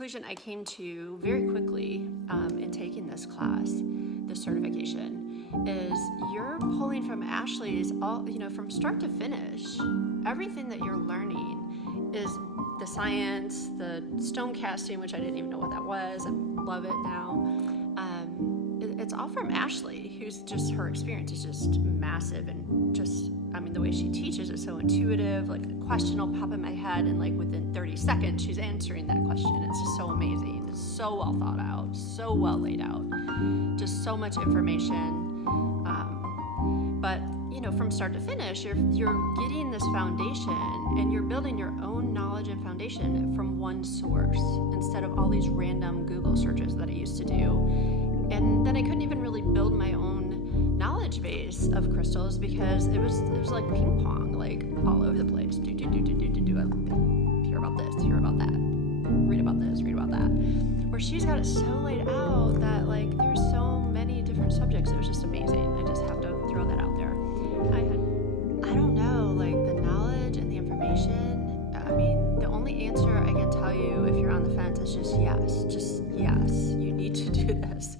conclusion I came to very quickly in taking this class, this certification, is you're pulling from Ashley's all, from start to finish. Everything that you're learning is the science, the stone casting, which I didn't even know what that was. I love it now. It's all from Ashley, who's just, her experience is just massive, and just, the way she teaches is so intuitive. Like, a question will pop in my head, and like within 30 seconds, she's answering that question. It's just so amazing. It's so well thought out, so well laid out, just so much information. But from start to finish, you're getting this foundation, and you're building your own knowledge and foundation from one source instead of all these random Google searches that I used to do. And then I couldn't even really build my own knowledge base of crystals because it was like ping pong, like all over the place. Hear about this, hear about that, read about this, read about that. Where she's got it so laid out that like there's so many different subjects. It was just amazing. I just have to throw that out there. I don't know, like the knowledge and the information. The only answer I can tell you if you're on the fence is just yes. You need to do this.